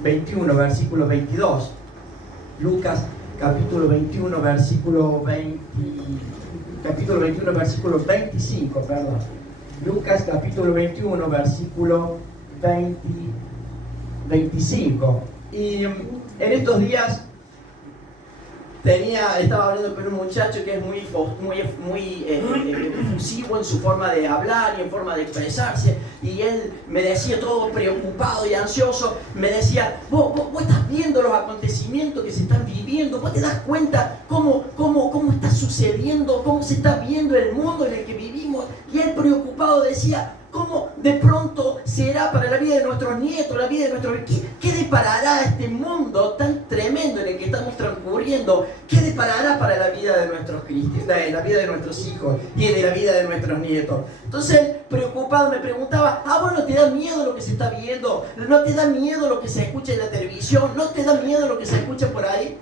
21, versículo 22. Lucas capítulo 21, versículo 25, perdón. Lucas capítulo 21, versículo 25. Y en estos días estaba hablando con un muchacho que es muy efusivo en su forma de hablar y en forma de expresarse, y él me decía, todo preocupado y ansioso, me decía, vos estás viendo los acontecimientos que se están viviendo, vos te das cuenta cómo está sucediendo, cómo se está viendo el mundo en el que vivimos. Y él preocupado decía, ¿cómo de pronto será para la vida de nuestros nietos, la vida de nuestros... ¿Qué deparará este mundo tan tremendo en el que estamos transcurriendo? ¿Qué deparará para la vida de nuestros la vida de nuestros hijos y de la vida de nuestros nietos? Entonces él, preocupado, me preguntaba, ¿no te da miedo lo que se está viendo? ¿No te da miedo lo que se escucha en la televisión? ¿No te da miedo lo que se escucha por ahí?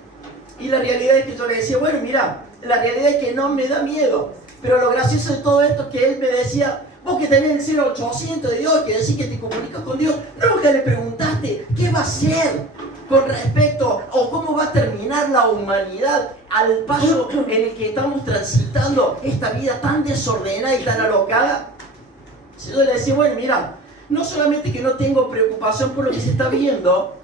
Y la realidad es que yo le decía, bueno, mira, la realidad es que no me da miedo. Pero lo gracioso de todo esto es que él me decía, vos que tenés el 0800 de Dios, que decís que te comunicas con Dios, nunca le preguntaste qué va a ser con respecto o cómo va a terminar la humanidad al paso en el que estamos transitando esta vida tan desordenada y tan alocada. Yo le decía, bueno, mira, no solamente que no tengo preocupación por lo que se está viendo,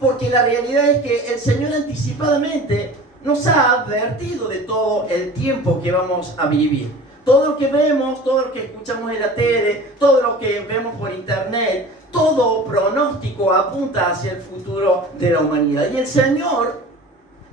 porque la realidad es que el Señor anticipadamente nos ha advertido de todo el tiempo que vamos a vivir. Todo lo que vemos, todo lo que escuchamos en la tele, todo lo que vemos por internet, todo pronóstico apunta hacia el futuro de la humanidad. Y el Señor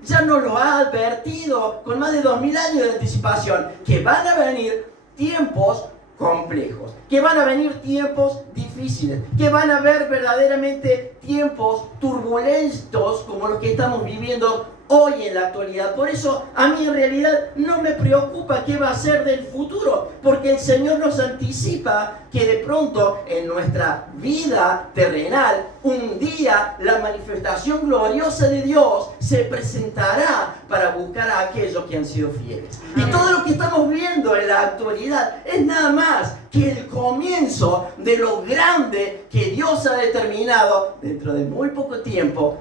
ya nos lo ha advertido con más de 2000 años de anticipación, que van a venir tiempos complejos, que van a venir tiempos difíciles, que van a haber verdaderamente tiempos turbulentos como los que estamos viviendo hoy en la actualidad. Por eso a mí en realidad no me preocupa qué va a ser del futuro, porque el Señor nos anticipa que de pronto en nuestra vida terrenal, un día la manifestación gloriosa de Dios se presentará para buscar a aquellos que han sido fieles. Y todo lo que estamos viendo en la actualidad es nada más que el comienzo de lo grande que Dios ha determinado dentro de muy poco tiempo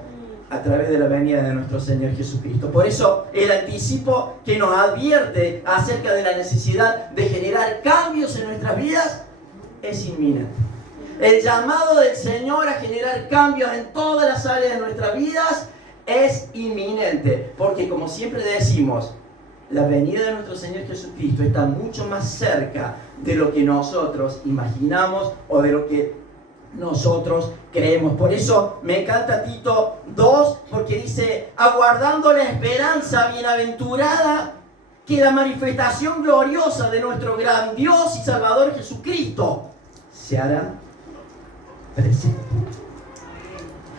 a través de la venida de nuestro Señor Jesucristo. Por eso el anticipo que nos advierte acerca de la necesidad de generar cambios en nuestras vidas es inminente. El llamado del Señor a generar cambios en todas las áreas de nuestras vidas es inminente, porque como siempre decimos, la venida de nuestro Señor Jesucristo está mucho más cerca de lo que nosotros imaginamos o de lo que nosotros creemos. Por eso me encanta Tito 2, porque dice, aguardando la esperanza bienaventurada, que la manifestación gloriosa de nuestro gran Dios y Salvador Jesucristo se hará presente.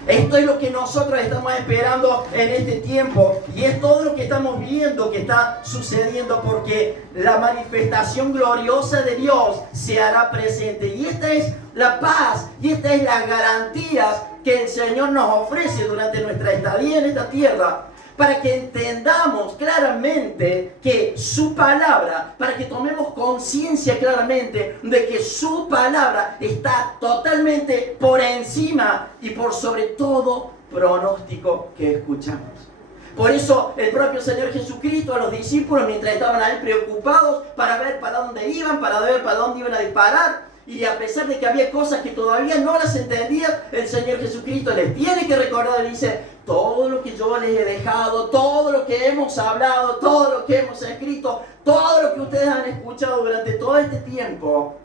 Esto es lo que nosotros estamos esperando en este tiempo, y es todo lo que estamos viendo que está sucediendo, porque la manifestación gloriosa de Dios se hará presente. Y esta es la paz y esta es las garantías que el Señor nos ofrece durante nuestra estadía en esta tierra, para que entendamos claramente que su palabra, para que tomemos conciencia claramente de que su palabra está totalmente por encima y por sobre todo pronóstico que escuchamos. Por eso el propio Señor Jesucristo a los discípulos, mientras estaban ahí preocupados para ver para dónde iban, para ver para dónde iban a disparar, y a pesar de que había cosas que todavía no las entendían, el Señor Jesucristo les tiene que recordar y dice, todo lo que yo les he dejado, todo lo que hemos hablado, todo lo que hemos escrito, todo lo que ustedes han escuchado durante todo este tiempo,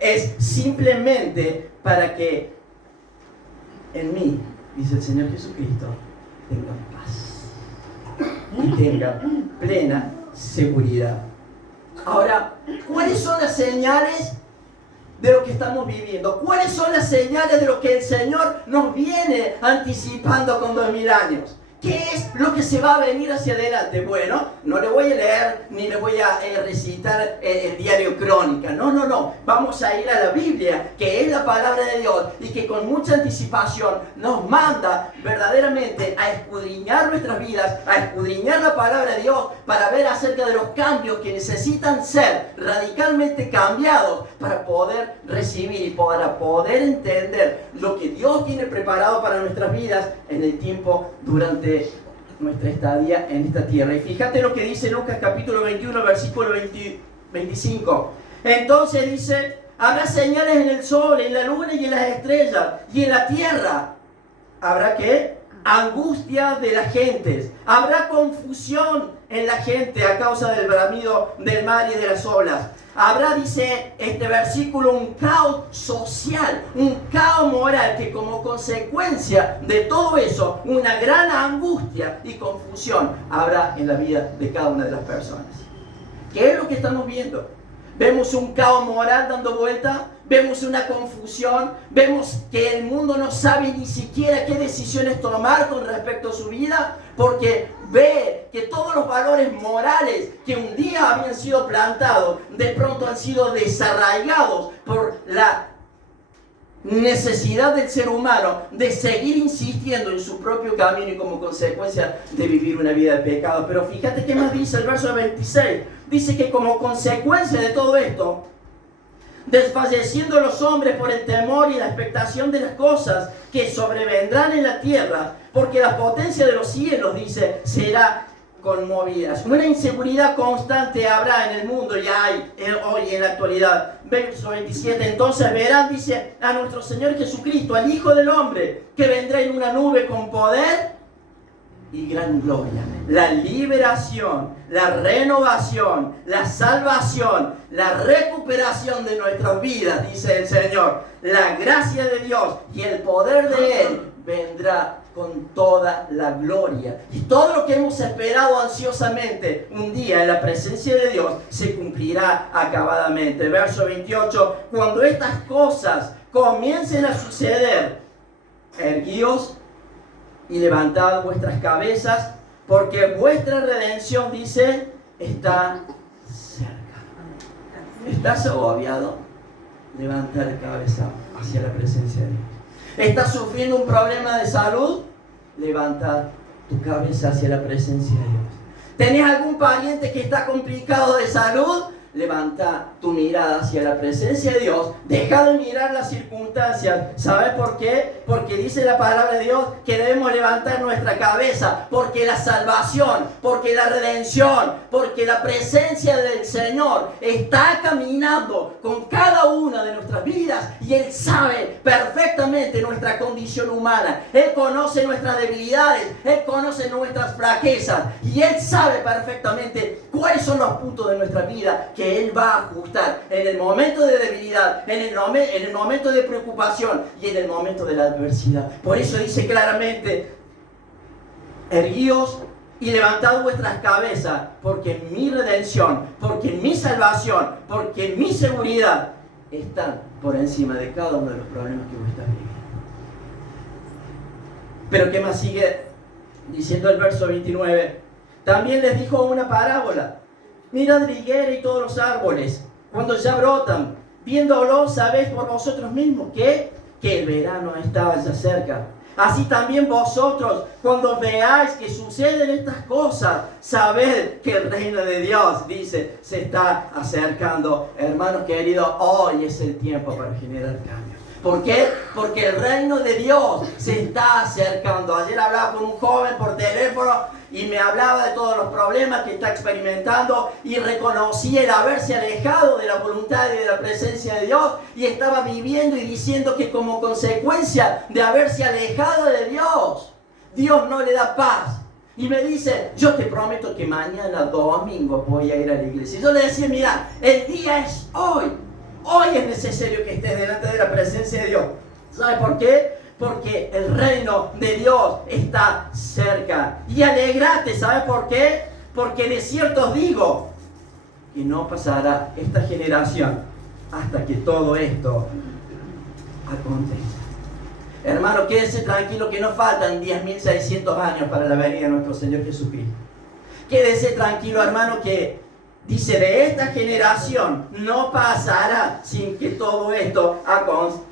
es simplemente para que en mí, dice el Señor Jesucristo, tengan paz y tengan plena seguridad. Ahora, ¿cuáles son las señales de lo que estamos viviendo? ¿Cuáles son las señales de lo que el Señor nos viene anticipando con 2000 años? ¿Qué es lo que se va a venir hacia adelante? Bueno, no le voy a leer ni le voy a recitar el diario Crónica. No. Vamos a ir a la Biblia, que es la palabra de Dios y que con mucha anticipación nos manda verdaderamente a escudriñar nuestras vidas, a escudriñar la palabra de Dios para ver acerca de los cambios que necesitan ser radicalmente cambiados para poder recibir y para poder entender lo que Dios tiene preparado para nuestras vidas en el tiempo durante nuestra estadía en esta tierra. Y fíjate lo que dice Lucas capítulo 21, versículo 25. Entonces dice, habrá señales en el sol, en la luna y en las estrellas, y en la tierra habrá ¿qué? Angustia de las gentes. Habrá confusión en la gente a causa del bramido del mar y de las olas. Habrá, dice este versículo, un caos social, un caos moral, que como consecuencia de todo eso, una gran angustia y confusión habrá en la vida de cada una de las personas. ¿Qué es lo que estamos viendo? Vemos un caos moral dando vuelta, vemos una confusión, vemos que el mundo no sabe ni siquiera qué decisiones tomar con respecto a su vida, porque ve que todos los valores morales que un día habían sido plantados, de pronto han sido desarraigados por la necesidad del ser humano de seguir insistiendo en su propio camino y como consecuencia de vivir una vida de pecado. Pero fíjate qué más dice el verso 26. Dice que como consecuencia de todo esto, desfalleciendo los hombres por el temor y la expectación de las cosas que sobrevendrán en la tierra, porque la potencia de los cielos, dice, será conmovidas. Una inseguridad constante habrá en el mundo y hay hoy en la actualidad. Verso 27, entonces verán, dice, a nuestro Señor Jesucristo, al Hijo del Hombre, que vendrá en una nube con poder y gran gloria. La liberación, la renovación, la salvación, la recuperación de nuestras vidas, dice el Señor. La gracia de Dios y el poder de Él vendrá con toda la gloria. Y todo lo que hemos esperado ansiosamente un día en la presencia de Dios se cumplirá acabadamente. Verso 28, cuando estas cosas comiencen a suceder, erguíos y levantad vuestras cabezas, porque vuestra redención, dice, está cerca. ¿Estás agobiado? Levanta la cabeza hacia la presencia de Dios. ¿Estás sufriendo un problema de salud? Levanta tu cabeza hacia la presencia de Dios. ¿Tenés algún pariente que está complicado de salud? Levanta tu mirada hacia la presencia de Dios. Deja de mirar las circunstancias. ¿Sabes por qué? Porque dice la palabra de Dios que debemos levantar nuestra cabeza. Porque la salvación, porque la redención, porque la presencia del Señor está caminando con cada una de nuestras vidas. Y Él sabe perfectamente nuestra condición humana. Él conoce nuestras debilidades. Él conoce nuestras flaquezas. Y Él sabe perfectamente cuáles son los puntos de nuestra vida que Él va a ajustar en el momento de debilidad, en el momento de preocupación y en el momento de la adversidad. Por eso dice claramente, erguíos y levantad vuestras cabezas, porque mi redención, porque mi salvación, porque mi seguridad están por encima de cada uno de los problemas que vos estás viviendo. Pero ¿qué más sigue diciendo el verso 29? También les dijo una parábola. Mirad la higuera y todos los árboles, cuando ya brotan, viéndolo sabéis por vosotros mismos que el verano está ya cerca. Así también vosotros, cuando veáis que suceden estas cosas, sabed que el reino de Dios, dice, se está acercando. Hermanos queridos, hoy es el tiempo para generar cambios. ¿Por qué? Porque el reino de Dios se está acercando. Ayer hablaba con un joven por teléfono y me hablaba de todos los problemas que está experimentando y reconocía el haberse alejado de la voluntad y de la presencia de Dios y estaba viviendo y diciendo que como consecuencia de haberse alejado de Dios, Dios no le da paz. Y me dice, yo te prometo que mañana domingo voy a ir a la iglesia. Y yo le decía, mira, el día es hoy. Hoy es necesario que estés delante de la presencia de Dios. ¿Sabe por qué? Porque el reino de Dios está cerca. Y alegrate, ¿sabes por qué? Porque de cierto os digo que no pasará esta generación hasta que todo esto acontezca. Hermano, quédese tranquilo que no faltan 10.600 años para la venida de nuestro Señor Jesucristo. Quédese tranquilo, hermano, que dice, de esta generación no pasará sin que todo esto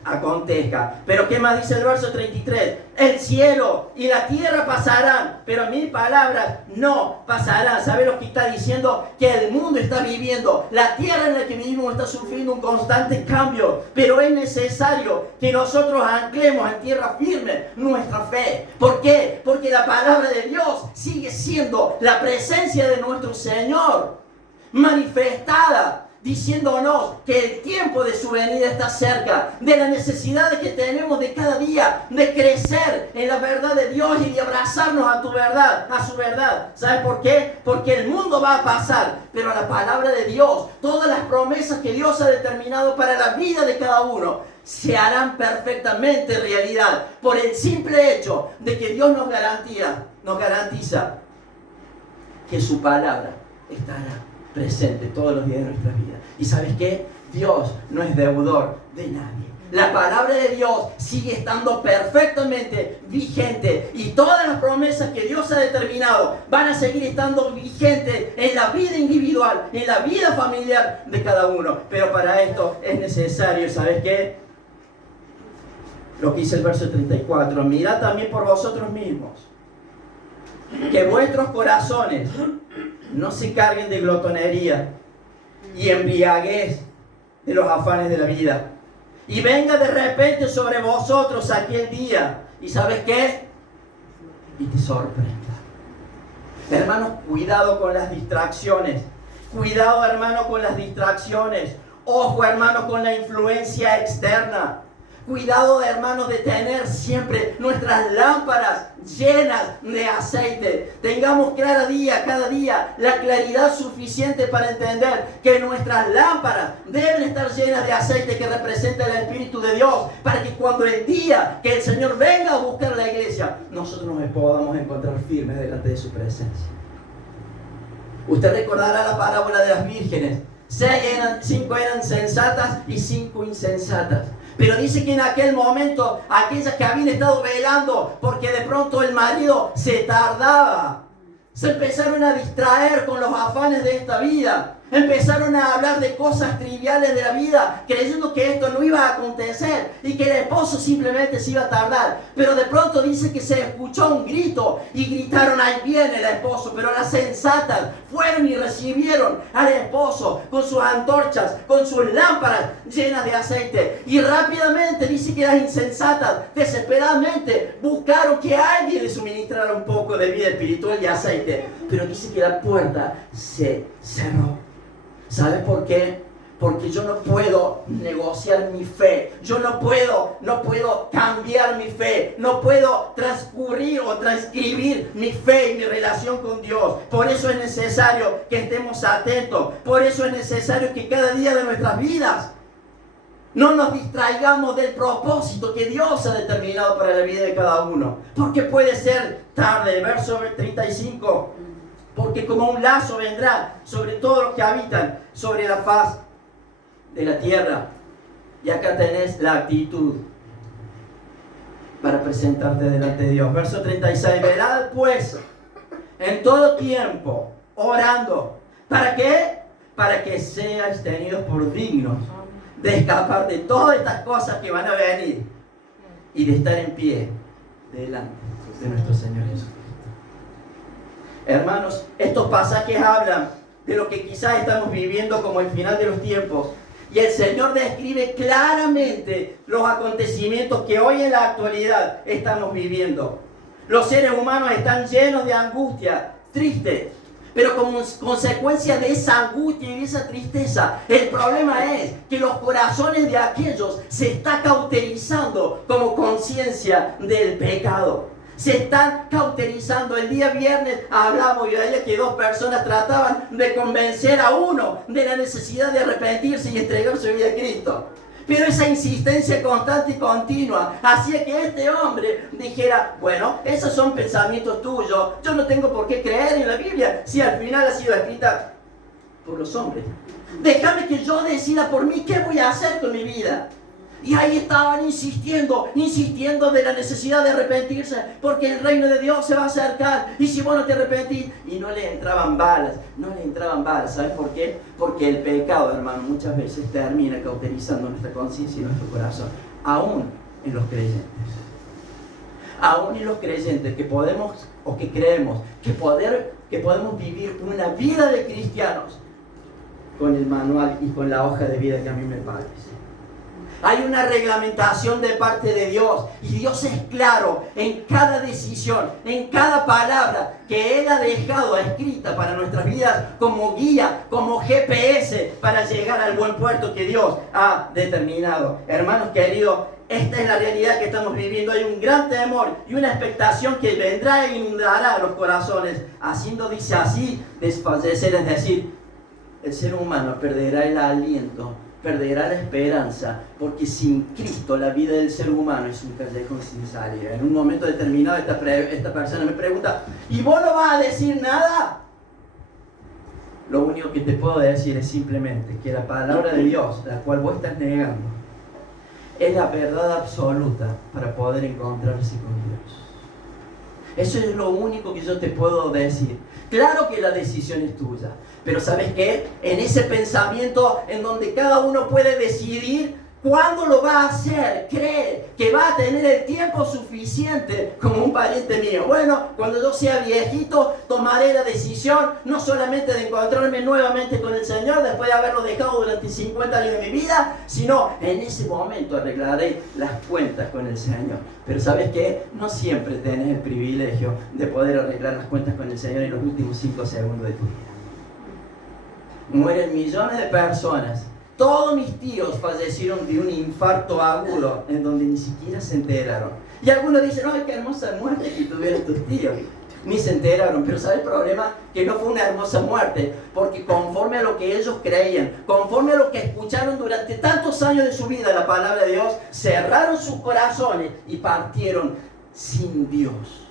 acontezca. Pero ¿qué más dice el verso 33? El cielo y la tierra pasarán, pero mis palabras no pasarán. ¿Sabe lo que está diciendo? Que el mundo está viviendo, la tierra en la que vivimos está sufriendo un constante cambio. Pero es necesario que nosotros anclemos en tierra firme nuestra fe. ¿Por qué? Porque la palabra de Dios sigue siendo la presencia de nuestro Señor manifestada, diciéndonos que el tiempo de su venida está cerca, de la necesidad que tenemos de cada día de crecer en la verdad de Dios y de abrazarnos a tu verdad, a su verdad. ¿Sabes por qué? Porque el mundo va a pasar, pero la palabra de Dios, todas las promesas que Dios ha determinado para la vida de cada uno, se harán perfectamente realidad por el simple hecho de que Dios nos garantiza que su palabra estará presente todos los días de nuestra vida. ¿Y sabes qué? Dios no es deudor de nadie. La palabra de Dios sigue estando perfectamente vigente y todas las promesas que Dios ha determinado van a seguir estando vigentes en la vida individual, en la vida familiar de cada uno. Pero para esto es necesario, ¿sabes qué? Lo que dice el verso 34, mirad también por vosotros mismos, que vuestros corazones no se carguen de glotonería y embriaguez de los afanes de la vida. Y venga de repente sobre vosotros aquel día. ¿Y sabes qué? Y te sorprenda. Hermanos, cuidado con las distracciones. Cuidado, hermano, con las distracciones. Ojo, hermano, con la influencia externa. Cuidado, hermanos, de tener siempre nuestras lámparas llenas de aceite. Tengamos cada día, la claridad suficiente para entender que nuestras lámparas deben estar llenas de aceite que representa el Espíritu de Dios, para que cuando el día que el Señor venga a buscar a la iglesia, nosotros nos podamos encontrar firmes delante de su presencia. Usted recordará la parábola de las vírgenes. 5 eran sensatas y 5 insensatas. Pero dice que en aquel momento, aquellas que habían estado velando porque de pronto el marido se tardaba, se empezaron a distraer con los afanes de esta vida. Empezaron a hablar de cosas triviales de la vida, creyendo que esto no iba a acontecer y que el esposo simplemente se iba a tardar. Pero de pronto dice que se escuchó un grito y gritaron: ahí viene el esposo. Pero las sensatas fueron y recibieron al esposo con sus antorchas, con sus lámparas llenas de aceite. Y rápidamente dice que las insensatas desesperadamente buscaron que alguien les suministrara un poco de vida espiritual y aceite. Pero dice que la puerta se cerró. ¿Sabes por qué? Porque yo no puedo negociar mi fe. Yo no puedo cambiar mi fe. No puedo transcurrir o transcribir mi fe y mi relación con Dios. Por eso es necesario que estemos atentos. Por eso es necesario que cada día de nuestras vidas no nos distraigamos del propósito que Dios ha determinado para la vida de cada uno. Porque puede ser tarde. Verso 35. Porque como un lazo vendrá sobre todos los que habitan sobre la faz de la tierra. Y acá tenés la actitud para presentarte delante de Dios. Verso 36. Velad pues en todo tiempo orando. ¿Para qué? Para que seáis tenidos por dignos de escapar de todas estas cosas que van a venir y de estar en pie delante de nuestro Señor Jesucristo. Hermanos, estos pasajes hablan de lo que quizás estamos viviendo como el final de los tiempos. Y el Señor describe claramente los acontecimientos que hoy en la actualidad estamos viviendo. Los seres humanos están llenos de angustia, tristes. Pero como consecuencia de esa angustia y de esa tristeza, el problema es que los corazones de aquellos se están cauterizando como conciencia del pecado. Se están cauterizando. El día viernes hablamos y veía que 2 personas trataban de convencer a uno de la necesidad de arrepentirse y entregar su vida a Cristo. Pero esa insistencia constante y continua hacía que este hombre dijera: bueno, esos son pensamientos tuyos, yo no tengo por qué creer en la Biblia si al final ha sido escrita por los hombres. Déjame que yo decida por mí qué voy a hacer con mi vida. Y ahí estaban insistiendo de la necesidad de arrepentirse, porque el reino de Dios se va a acercar, y si vos no te arrepentís, y no le entraban balas, ¿sabes por qué? Porque el pecado, hermano, muchas veces termina cauterizando nuestra conciencia y nuestro corazón, aún en los creyentes. Aún en los creyentes que podemos, o que creemos, que podemos vivir una vida de cristianos con el manual y con la hoja de vida que a mí me parece. Hay una reglamentación de parte de Dios, y Dios es claro en cada decisión, en cada palabra que Él ha dejado escrita para nuestras vidas como guía, como GPS para llegar al buen puerto que Dios ha determinado. Hermanos queridos, esta es la realidad que estamos viviendo. Hay un gran temor y una expectación que vendrá e inundará los corazones, haciendo, dice así, desfallecer, es decir, el ser humano perderá el aliento, perderá la esperanza, porque sin Cristo la vida del ser humano es un callejón sin salida. En un momento determinado esta persona me pregunta, ¿y vos no vas a decir nada? Lo único que te puedo decir es simplemente que la palabra de Dios, la cual vos estás negando, es la verdad absoluta para poder encontrarse con Dios. Eso es lo único que yo te puedo decir. Claro que la decisión es tuya, pero ¿sabes qué? En ese pensamiento en donde cada uno puede decidir cuándo lo va a hacer, cree que va a tener el tiempo suficiente, como un pariente mío. Bueno, cuando yo sea viejito, tomaré la decisión no solamente de encontrarme nuevamente con el Señor después de haberlo dejado durante 50 años de mi vida, sino en ese momento arreglaré las cuentas con el Señor. Pero ¿sabes qué? No siempre tenés el privilegio de poder arreglar las cuentas con el Señor en los últimos 5 segundos de tu vida. Mueren millones de personas. Todos mis tíos fallecieron de un infarto agudo en donde ni siquiera se enteraron. Y algunos dicen, ¡ay, qué hermosa muerte que tuvieron tus tíos! Ni se enteraron, pero ¿sabe el problema? Que no fue una hermosa muerte, porque conforme a lo que ellos creían, conforme a lo que escucharon durante tantos años de su vida, la palabra de Dios, cerraron sus corazones y partieron sin Dios.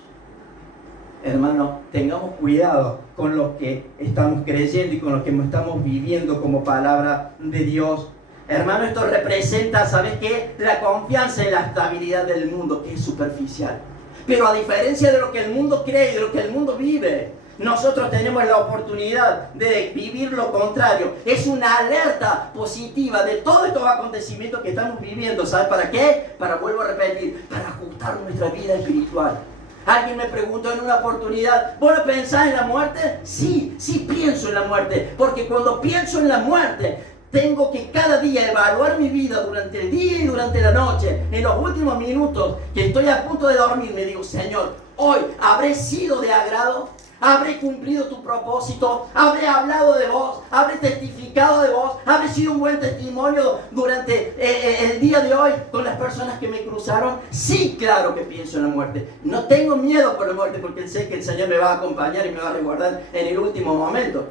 Hermano, tengamos cuidado con lo que estamos creyendo y con lo que estamos viviendo como palabra de Dios. Hermano, esto representa, ¿sabes qué? La confianza en la estabilidad del mundo, que es superficial. Pero a diferencia de lo que el mundo cree y de lo que el mundo vive, nosotros tenemos la oportunidad de vivir lo contrario. Es una alerta positiva de todos estos acontecimientos que estamos viviendo. ¿Sabes para qué? Vuelvo a repetir, para ajustar nuestra vida espiritual. Alguien me preguntó en una oportunidad, ¿vos no pensás en la muerte? Sí pienso en la muerte, porque cuando pienso en la muerte, tengo que cada día evaluar mi vida durante el día y durante la noche. En los últimos minutos que estoy a punto de dormir, me digo, Señor, hoy habré sido de agrado, habré cumplido tu propósito, habré hablado de vos, habré testificado de vos, habré sido un buen testimonio durante el día de hoy con las personas que me cruzaron. Sí, claro que pienso en la muerte. No tengo miedo por la muerte, porque sé que el Señor me va a acompañar y me va a resguardar en el último momento.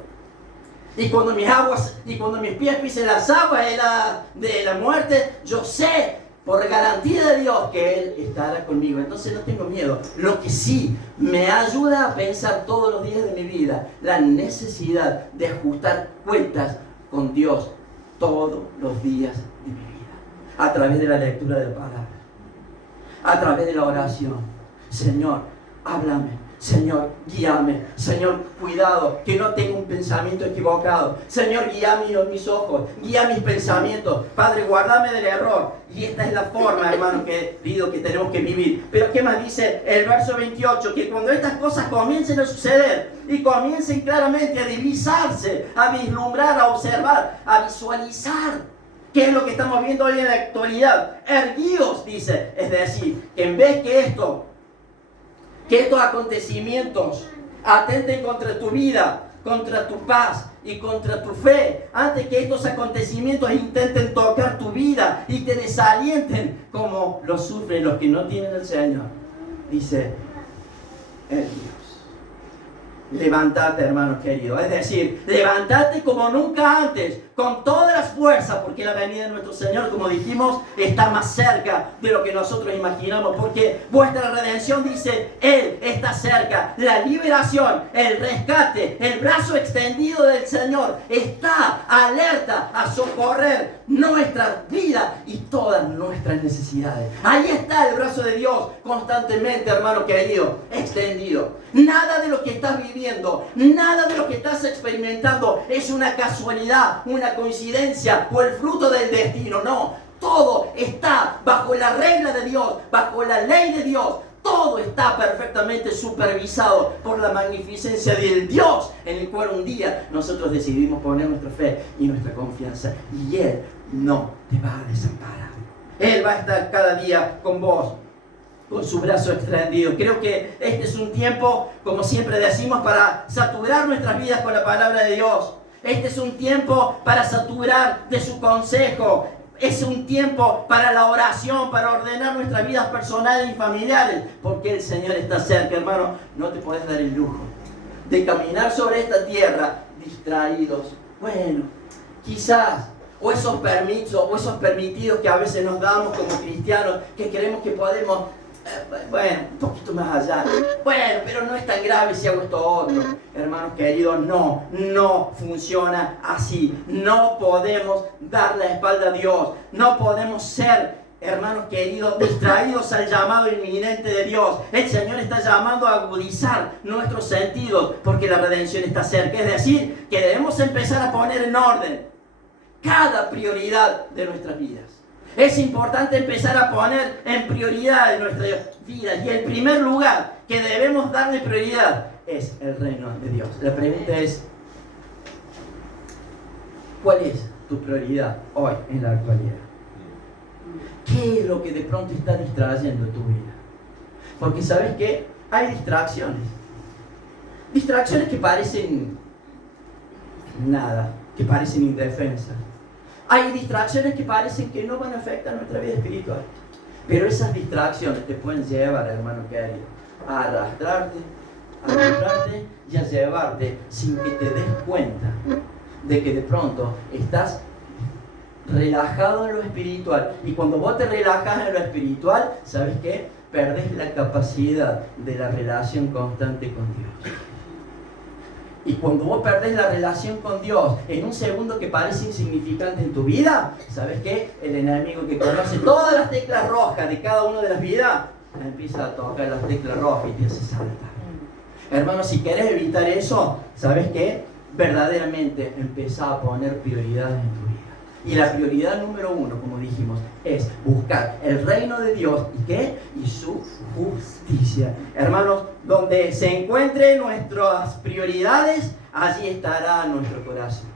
Y cuando mis pies pisen las aguas de la muerte, yo sé por garantía de Dios que Él estará conmigo. Entonces no tengo miedo. Lo que sí me ayuda a pensar todos los días de mi vida, la necesidad de ajustar cuentas con Dios todos los días de mi vida. A través de la lectura de la palabra. A través de la oración. Señor, háblame. Señor, guíame. Señor, cuidado, que no tenga un pensamiento equivocado. Señor, guía mis ojos, guía mis pensamientos. Padre, guárdame del error. Y esta es la forma, hermano, querido, que tenemos que vivir. Pero ¿qué más dice el verso 28? Que cuando estas cosas comiencen a suceder y comiencen claramente a divisarse, a vislumbrar, a observar, a visualizar, ¿qué es lo que estamos viendo hoy en la actualidad? Erguíos, dice. Es decir, que en vez que estos acontecimientos atenten contra tu vida, contra tu paz y contra tu fe, antes que estos acontecimientos intenten tocar tu vida y te desalienten como lo sufren los que no tienen al Señor, dice el Dios. Levántate, hermano querido, es decir, levántate como nunca antes, con todas las fuerzas, porque la venida de nuestro Señor, como dijimos, está más cerca de lo que nosotros imaginamos, porque vuestra redención, dice, Él está cerca. La liberación, el rescate, el brazo extendido del Señor está alerta a socorrer nuestras vidas y todas nuestras necesidades. Ahí está el brazo de Dios constantemente, hermano querido, extendido. Nada de lo que estás viviendo, nada de lo que estás experimentando es una casualidad, una coincidencia o el fruto del destino. No, todo está bajo la regla de Dios, bajo la ley de Dios. Todo está perfectamente supervisado por la magnificencia del Dios en el cual un día nosotros decidimos poner nuestra fe y nuestra confianza. Y Él no te va a desamparar. Él va a estar cada día con vos, con su brazo extendido. Creo que este es un tiempo, como siempre decimos, para saturar nuestras vidas con la palabra de Dios. Este es un tiempo para saturar de su consejo. Es un tiempo para la oración, para ordenar nuestras vidas personales y familiares, porque el Señor está cerca, hermano. No te puedes dar el lujo de caminar sobre esta tierra distraídos. Bueno, quizás, o esos permisos, o esos permitidos que a veces nos damos como cristianos, que creemos que podemos, bueno, un poquito más allá. Bueno, pero no es tan grave si hago esto otro. Hermanos queridos, no funciona así. No podemos dar la espalda a Dios. No podemos ser, hermanos queridos, distraídos al llamado inminente de Dios. El Señor está llamando a agudizar nuestros sentidos porque la redención está cerca. Es decir, que debemos empezar a poner en orden cada prioridad de nuestras vidas. Es importante empezar a poner en prioridad en nuestra vida. Y el primer lugar que debemos darle prioridad es el reino de Dios. La pregunta es, ¿cuál es tu prioridad hoy en la actualidad? ¿Qué es lo que de pronto está distrayendo tu vida? Porque ¿sabes qué? Hay distracciones. Distracciones que parecen nada, que parecen indefensas. Hay distracciones que parecen que no van a afectar nuestra vida espiritual. Pero esas distracciones te pueden llevar, hermano querido, a arrastrarte y a llevarte sin que te des cuenta de que de pronto estás relajado en lo espiritual. Y cuando vos te relajas en lo espiritual, ¿sabes qué? Perdés la capacidad de la relación constante con Dios. Y cuando vos perdés la relación con Dios en un segundo que parece insignificante en tu vida, ¿sabes qué? El enemigo que conoce todas las teclas rojas de cada una de las vidas, empieza a tocar las teclas rojas y te hace saltar. Hermano, si querés evitar eso, ¿sabes qué? Verdaderamente empezá a poner prioridades en tu vida. Y la prioridad número uno, como dijimos, es buscar el reino de Dios. ¿Y qué? Y su justicia. Hermanos, donde se encuentren nuestras prioridades, allí estará nuestro corazón.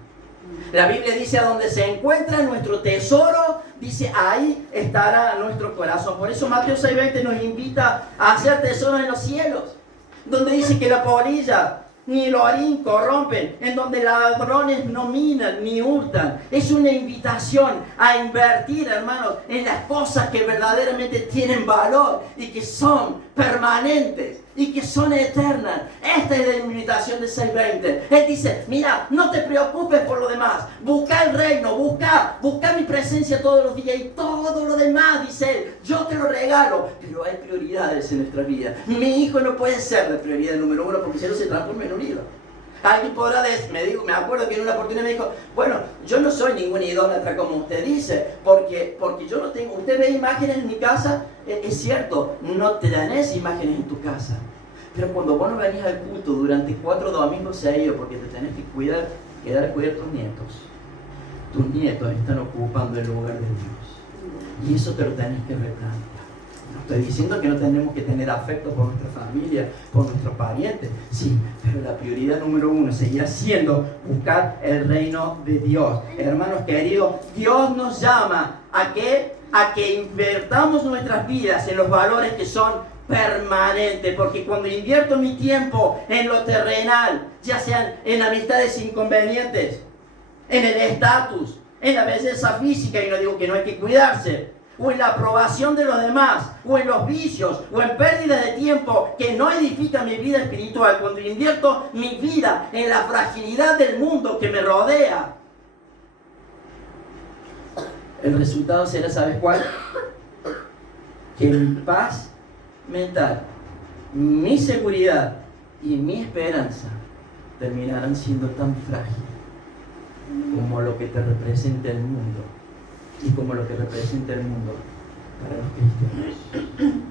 La Biblia dice, a donde se encuentra nuestro tesoro, dice, ahí estará nuestro corazón. Por eso Mateo 6:20 nos invita a hacer tesoros en los cielos, donde dice que la polilla ni el orín corrompen, en donde ladrones no minan ni hurtan. Es una invitación a invertir, hermanos, en las cosas que verdaderamente tienen valor y que son permanentes y que son eternas. Esta es la invitación de 6:20. Él dice, mira, no te preocupes por lo demás. Busca el reino, busca mi presencia todos los días y todo lo demás, dice él, yo te lo regalo. Pero hay prioridades en nuestra vida. Mi hijo no puede ser la prioridad número uno porque si no se transforma en un ídolo. Alguien podrá decir, me acuerdo que en una oportunidad me dijo, bueno, yo no soy ningún idólatra como usted dice, porque yo no tengo, usted ve imágenes en mi casa, es cierto, no tenés imágenes en tu casa, pero cuando vos no venís al culto durante 4 domingos seguidos, porque te tenés que quedar a cuidar tus nietos están ocupando el lugar de Dios, y eso te lo tenés que replantear. No estoy diciendo que no tenemos que tener afecto por nuestra familia, por nuestros parientes, sí, pero la prioridad número uno seguirá siendo buscar el reino de Dios. Hermanos queridos, Dios nos llama a que invertamos nuestras vidas en los valores que son permanentes, porque cuando invierto mi tiempo en lo terrenal, ya sean en amistades inconvenientes, en el estatus, en la belleza física, y no digo que no hay que cuidarse, o en la aprobación de los demás, o en los vicios, o en pérdida de tiempo que no edifica mi vida espiritual, cuando invierto mi vida en la fragilidad del mundo que me rodea, El resultado será, ¿sabes cuál? Que mi paz mental, mi seguridad y mi esperanza terminarán siendo tan frágiles como lo que te representa el mundo y como lo que representa el mundo para los cristianos.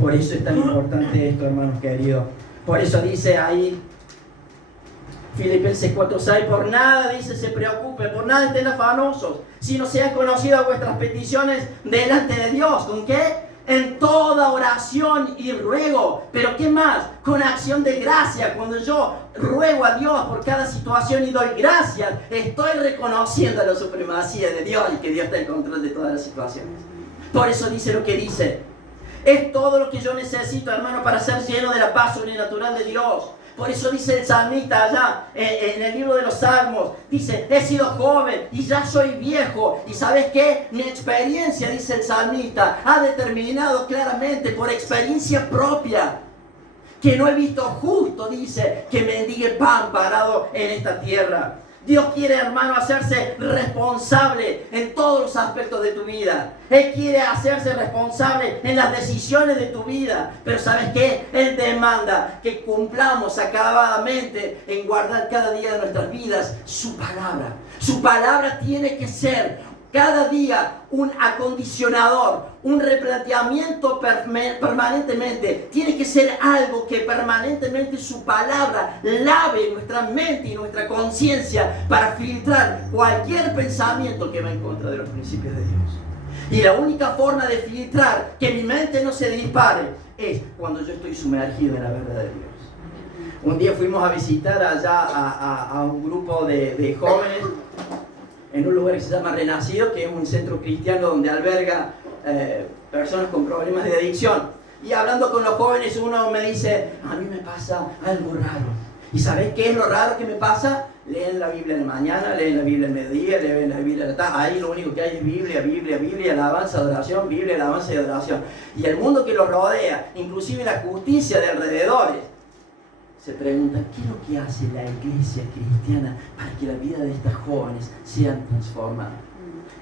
Por eso es tan importante esto, hermanos queridos. Por eso dice ahí Filipenses 4:6, por nada, dice, se preocupe, por nada estén afanosos, sino sean conocidas vuestras peticiones delante de Dios. ¿Con qué? En toda oración y ruego. ¿Pero qué más? Con acción de gracia. Cuando yo ruego a Dios por cada situación y doy gracias, estoy reconociendo la supremacía de Dios y que Dios está en control de todas las situaciones. Por eso dice lo que dice. Es todo lo que yo necesito, hermano, para ser lleno de la paz sobrenatural de Dios. Por eso dice el salmista allá en el libro de los Salmos, dice, he sido joven y ya soy viejo. ¿Y sabes qué? Mi experiencia, dice el salmista, ha determinado claramente por experiencia propia que no he visto justo, dice, que mendigue pan parado en esta tierra. Dios quiere, hermano, hacerse responsable en todos los aspectos de tu vida. Él quiere hacerse responsable en las decisiones de tu vida. Pero ¿sabes qué? Él demanda que cumplamos acabadamente en guardar cada día de nuestras vidas su palabra. Su palabra tiene que ser cada día un acondicionador, un replanteamiento permanentemente. Tiene que ser algo que permanentemente su palabra lave nuestra mente y nuestra conciencia para filtrar cualquier pensamiento que va en contra de los principios de Dios. Y la única forma de filtrar que mi mente no se dispare es cuando yo estoy sumergido en la verdad de Dios. Un día fuimos a visitar allá a un grupo de jóvenes en un lugar que se llama Renacido, que es un centro cristiano donde alberga personas con problemas de adicción. Y hablando con los jóvenes, uno me dice, a mí me pasa algo raro. ¿Y sabes qué es lo raro que me pasa? Leen la Biblia en la mañana, leen la Biblia en el mediodía, leen la Biblia en la tarde. Ahí lo único que hay es Biblia, Biblia, Biblia, alabanza, adoración, Biblia, alabanza y adoración. Y el mundo que los rodea, inclusive la justicia de alrededores, se preguntan, ¿qué es lo que hace la iglesia cristiana para que la vida de estas jóvenes sean transformadas?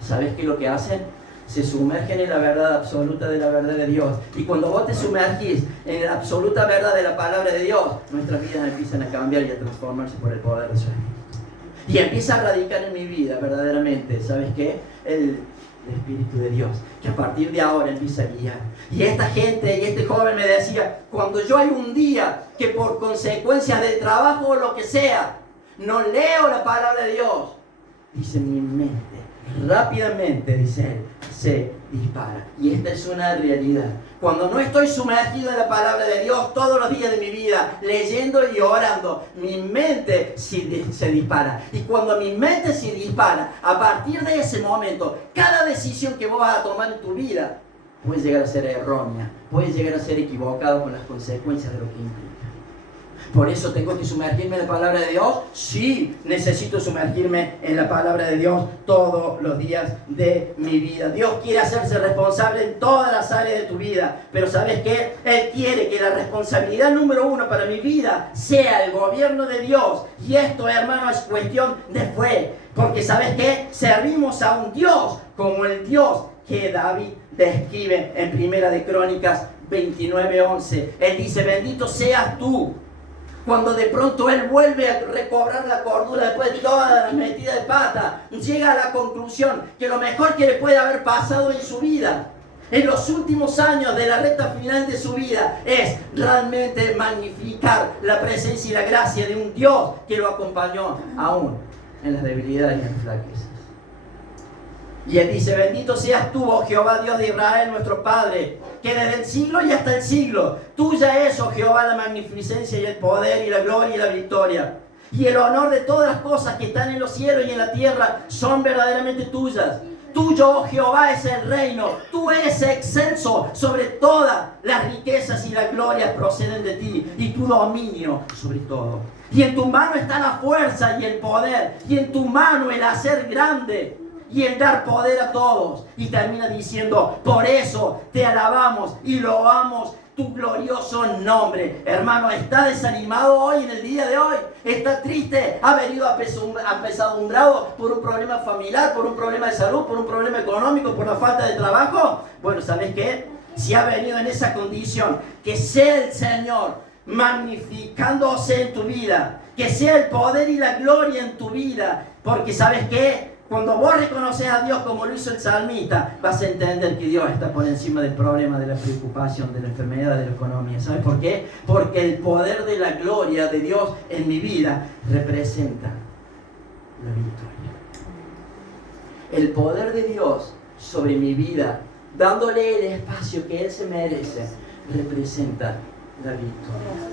¿Sabes qué es lo que hacen? Se sumergen en la verdad absoluta de la verdad de Dios. Y cuando vos te sumergís en la absoluta verdad de la palabra de Dios, nuestras vidas empiezan a cambiar y a transformarse por el poder de su Espíritu. Y empieza a radicar en mi vida verdaderamente, ¿sabes qué? El Espíritu de Dios, que a partir de ahora empieza a guiar. Y esta gente y este joven me decía, cuando yo hay un día que por consecuencias del trabajo o lo que sea, no leo la palabra de Dios, dice, mi mente rápidamente, dice él, se dispara. Y esta es una realidad. Cuando no estoy sumergido en la palabra de Dios todos los días de mi vida, leyendo y orando, mi mente se dispara. Y cuando mi mente se dispara, a partir de ese momento, cada decisión que vos vas a tomar en tu vida puede llegar a ser errónea, puede llegar a ser equivocado con las consecuencias de lo que implica. Por eso tengo que sumergirme en la palabra de Dios. Sí, necesito sumergirme en la palabra de Dios todos los días de mi vida. Dios quiere hacerse responsable en todas las áreas de tu vida. Pero ¿sabes qué? Él quiere que la responsabilidad número uno para mi vida sea el gobierno de Dios. Y esto, hermano, es cuestión de fe. Porque ¿sabes qué? Servimos a un Dios como el Dios que David describe en Primera de Crónicas 29:11. Él dice, bendito seas tú. Cuando de pronto él vuelve a recobrar la cordura después de todas las metidas de pata, llega a la conclusión que lo mejor que le puede haber pasado en su vida, en los últimos años de la recta final de su vida, es realmente magnificar la presencia y la gracia de un Dios que lo acompañó aún en las debilidades y en las flaquezas. Y él dice, bendito seas tú, oh Jehová, Dios de Israel, nuestro Padre, que desde el siglo y hasta el siglo, tuya es, oh Jehová, la magnificencia y el poder y la gloria y la victoria. Y el honor de todas las cosas que están en los cielos y en la tierra son verdaderamente tuyas. Tuyo, oh Jehová, es el reino. Tú eres excelso sobre todas las riquezas y las glorias proceden de ti. Y tu dominio sobre todo. Y en tu mano está la fuerza y el poder. Y en tu mano el hacer grande y el dar poder a todos. Y termina diciendo, por eso te alabamos y loamos tu glorioso nombre. Hermano, ¿está desanimado hoy en el día de hoy? ¿Está triste? ¿Ha venido apesadumbrado por un problema familiar, por un problema de salud, por un problema económico, por la falta de trabajo? Bueno, ¿sabes qué? Si ha venido en esa condición, que sea el Señor magnificándose en tu vida, que sea el poder y la gloria en tu vida, porque ¿sabes qué? Cuando vos reconoces a Dios como lo hizo el salmista, vas a entender que Dios está por encima del problema, de la preocupación, de la enfermedad, de la economía. ¿Sabes por qué? Porque el poder de la gloria de Dios en mi vida representa la victoria. El poder de Dios sobre mi vida, dándole el espacio que Él se merece, representa la victoria.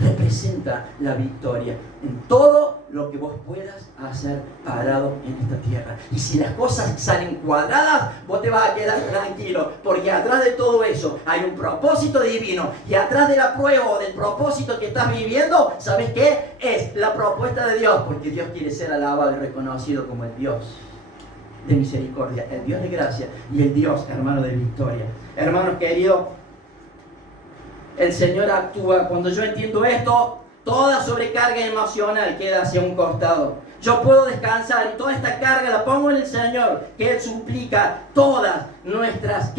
Representa la victoria en todo lo que vos puedas hacer parado en esta tierra. Y si las cosas salen cuadradas, vos te vas a quedar tranquilo, porque atrás de todo eso hay un propósito divino, y atrás de la prueba o del propósito que estás viviendo, ¿sabes qué? Es la propuesta de Dios, porque Dios quiere ser alabado y reconocido como el Dios de misericordia, el Dios de gracia y el Dios, hermano, de victoria. Hermanos queridos, el Señor actúa. Cuando yo entiendo esto, toda sobrecarga emocional queda hacia un costado. Yo puedo descansar y toda esta carga la pongo en el Señor, que Él suplirá todas nuestras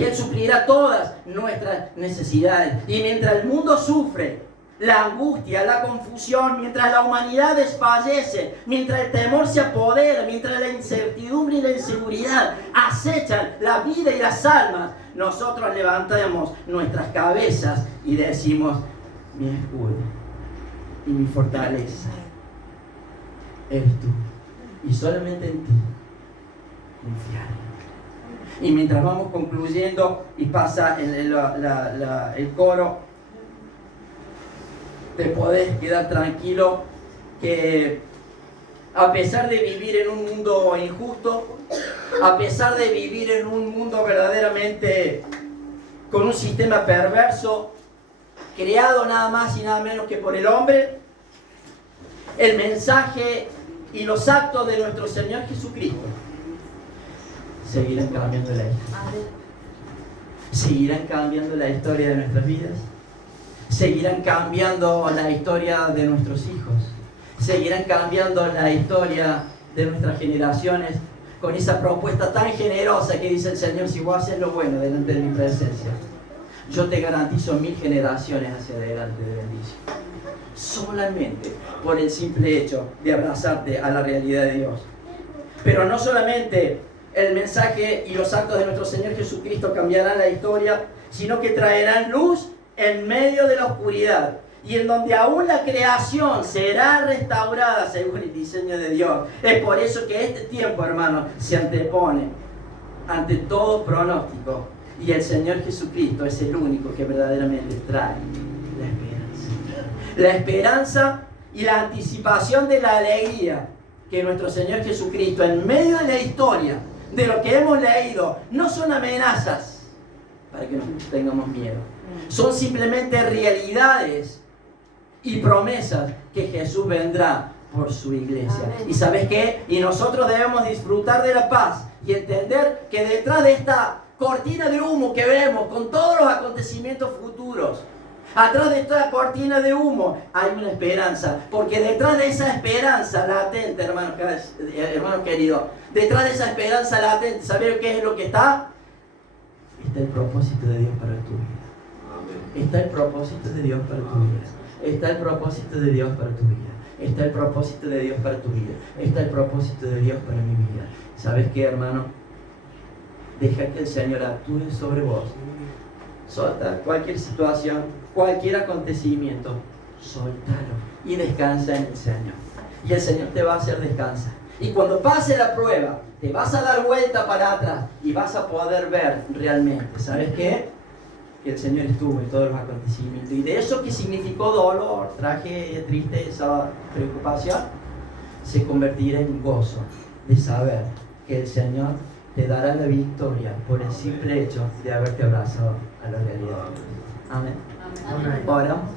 necesidades. Y mientras el mundo sufre la angustia, la confusión, mientras la humanidad desfallece, mientras el temor se apodera, mientras la incertidumbre y la inseguridad acechan la vida y las almas, nosotros levantamos nuestras cabezas y decimos: mi escudo y mi fortaleza eres tú, y solamente en ti confiar. Y mientras vamos concluyendo y pasa el coro, te podés quedar tranquilo que a pesar de vivir en un mundo injusto, a pesar de vivir en un mundo verdaderamente con un sistema perverso, creado nada más y nada menos que por el hombre, el mensaje y los actos de nuestro Señor Jesucristo seguirán cambiando la historia. Seguirán cambiando la historia de nuestras vidas. Seguirán cambiando la historia de nuestros hijos. Seguirán cambiando la historia de nuestras generaciones, con esa propuesta tan generosa que dice el Señor: si vos haces lo bueno delante de mi presencia, yo te garantizo 1000 generaciones hacia adelante de bendición. Solamente por el simple hecho de abrazarte a la realidad de Dios. Pero no solamente el mensaje y los actos de nuestro Señor Jesucristo cambiarán la historia, sino que traerán luz en medio de la oscuridad, y en donde aún la creación será restaurada según el diseño de Dios. Es por eso que este tiempo, hermano, se antepone ante todo pronóstico, y el Señor Jesucristo es el único que verdaderamente trae la esperanza. La esperanza y la anticipación de la alegría que nuestro Señor Jesucristo, en medio de la historia, de lo que hemos leído, no son amenazas para que nos tengamos miedo. Son simplemente realidades y promesas que Jesús vendrá por su iglesia. Amén. ¿Y sabes qué? Y nosotros debemos disfrutar de la paz y entender que detrás de esta cortina de humo que vemos con todos los acontecimientos futuros, atrás de esta cortina de humo hay una esperanza, porque detrás de esa esperanza latente, hermanos queridos, detrás de esa esperanza latente, ¿sabes qué es lo que está? Está el propósito de Dios para tu vida. Está el propósito de Dios para tu vida. Está el propósito de Dios para tu vida. Está el propósito de Dios para tu vida. Está el propósito de Dios para mi vida. ¿Sabes qué, hermano? Deja que el Señor actúe sobre vos. Solta cualquier situación, cualquier acontecimiento, soltalo y descansa en el Señor. Y el Señor te va a hacer descansar. Y cuando pase la prueba, te vas a dar vuelta para atrás y vas a poder ver realmente, ¿sabes qué? Que el Señor estuvo en todos los acontecimientos. Y de eso que significó dolor, tragedia, tristeza, preocupación, se convertirá en gozo de saber que el Señor te dará la victoria por el simple hecho de haberte abrazado a la realidad. Amén. Amén. Oramos.